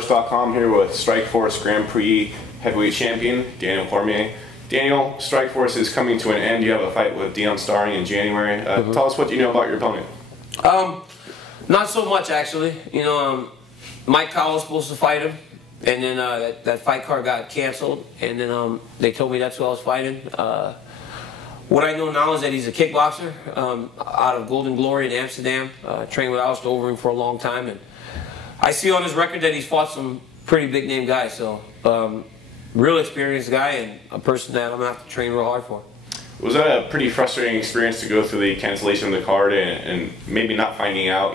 Strikeforce.com here with Strikeforce Grand Prix heavyweight champion Danny Cormier. Daniel, Strikeforce is coming to an end. You have a fight with Dion starting in January. Tell us what you know about your opponent. Not so much actually. Mike Kyle was supposed to fight him, and then that fight card got canceled, and then they told me that's who I was fighting. What I know now is that he's a kickboxer out of Golden Glory in Amsterdam. Trained with Alistair Overeem for a long time, and I see on his record that he's fought some pretty big name guys. So real experienced guy and a person that I'm gonna have to train real hard for. Was that a pretty frustrating experience to go through the cancellation of the card and maybe not finding out,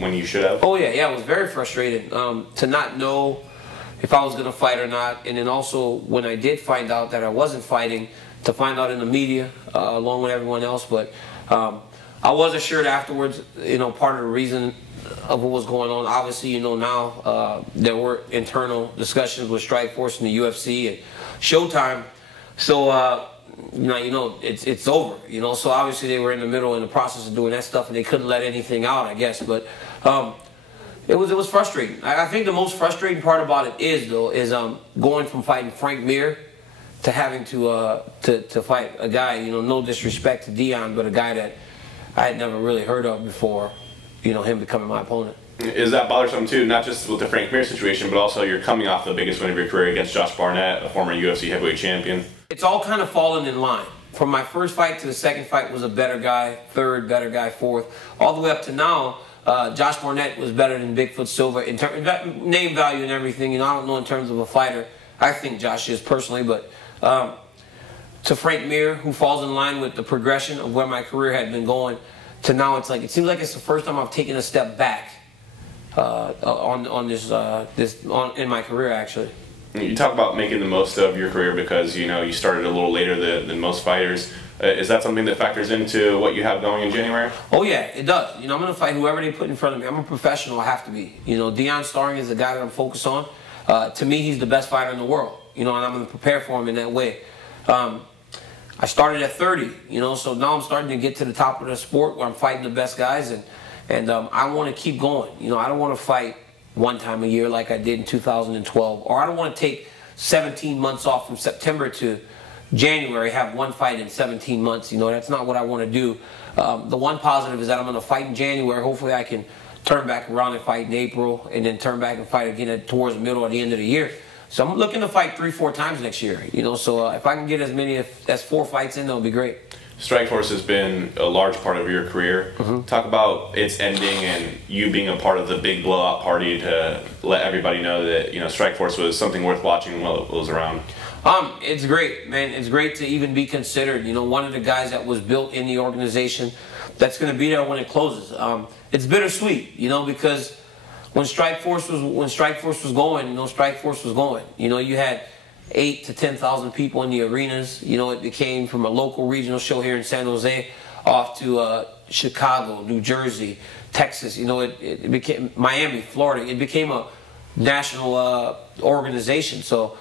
when you should have? Oh yeah, it was very frustrating to not know if I was gonna fight or not, and then also when I did find out that I wasn't fighting, to find out in the media along with everyone else. But I was assured afterwards, part of the reason of what was going on. Obviously, now there were internal discussions with Strikeforce and the UFC and Showtime. So it's over. So obviously they were in the process of doing that stuff, and they couldn't let anything out, I guess. But it was frustrating. I think the most frustrating part about it is going from fighting Frank Mir to having to fight a guy, no disrespect to Dion, but a guy that I had never really heard of before, him becoming my opponent. Is that bothersome too, not just with the Frank Mir situation, but also you're coming off the biggest win of your career against Josh Barnett, a former UFC heavyweight champion? It's all kind of fallen in line. From my first fight to the second fight was a better guy, third better guy, fourth, all the way up to now. Josh Barnett was better than Bigfoot Silva in terms of name value and everything. I don't know in terms of a fighter. I think Josh is personally, but to Frank Mir, who falls in line with the progression of where my career had been going, to now it seems like it's the first time I've taken a step back in my career actually. You talk about making the most of your career because you started a little later than most fighters. Is that something that factors into what you have going in January? Oh yeah, it does. I'm going to fight whoever they put in front of me. I'm a professional. I have to be. Dion starring is the guy that I'm focused on. To me, he's the best fighter in the world. And I'm going to prepare for him in that way. I started at 30. So now I'm starting to get to the top of the sport where I'm fighting the best guys, and I want to keep going. I don't want to fight one time a year like I did in 2012, or I don't want to take 17 months off from September to January, have one fight in 17 months. That's not what I want to do. The one positive is that I'm going to fight in January. Hopefully I can turn back around and fight in April, and then turn back and fight again towards the middle or the end of the year. So I'm looking to fight 3-4 times next year. So if I can get as many as 4 fights in, that'll be great. Strikeforce has been a large part of your career. Talk about its ending and you being a part of the big blowout party to let everybody know that Strikeforce was something worth watching while it was around. It's great, man. It's great to even be considered. One of the guys that was built in the organization that's going to be there when it closes. It's bittersweet, because when Strikeforce was going, Strikeforce was going. You had 8,000 to 10,000 people in the arenas. It became from a local regional show here in San Jose off to Chicago, New Jersey, Texas. It became Miami, Florida. It became a national organization. So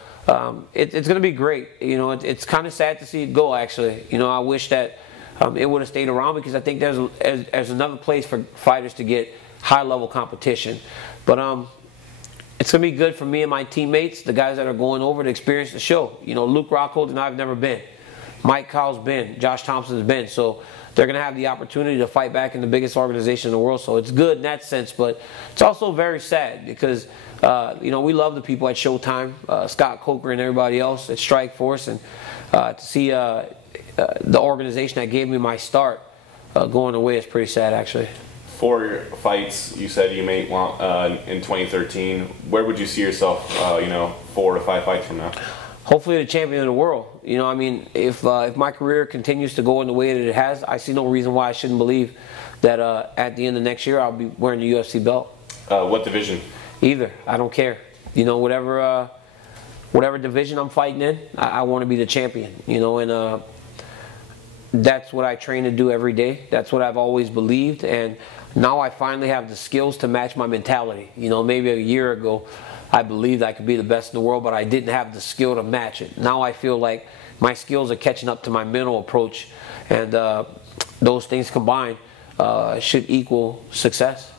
it's going to be great. It's kind of sad to see it go, actually. I wish that it would have stayed around, because I think there's another place for fighters to get high-level competition. But it's going to be good for me and my teammates, the guys that are going over to experience the show. Luke Rockhold and I have never been. Mike Kyle's been. Josh Thompson's been. So they're going to have the opportunity to fight back in the biggest organization in the world. So it's good in that sense, but it's also very sad because, we love the people at Showtime, Scott Coker and everybody else at Strikeforce, and to see the organization that gave me my start going away is pretty sad, actually. 4 fights you said you may want in 2013. Where would you see yourself, 4 to 5 fights from now? Hopefully the champion of the world. If my career continues to go in the way that it has, I see no reason why I shouldn't believe that at the end of next year I'll be wearing the UFC belt. What division? Either. I don't care. Whatever division I'm fighting in, I want to be the champion. And that's what I train to do every day. That's what I've always believed, and now I finally have the skills to match my mentality. Maybe a year ago I believed I could be the best in the world, but I didn't have the skill to match it. Now I feel like my skills are catching up to my mental approach, and those things combined should equal success.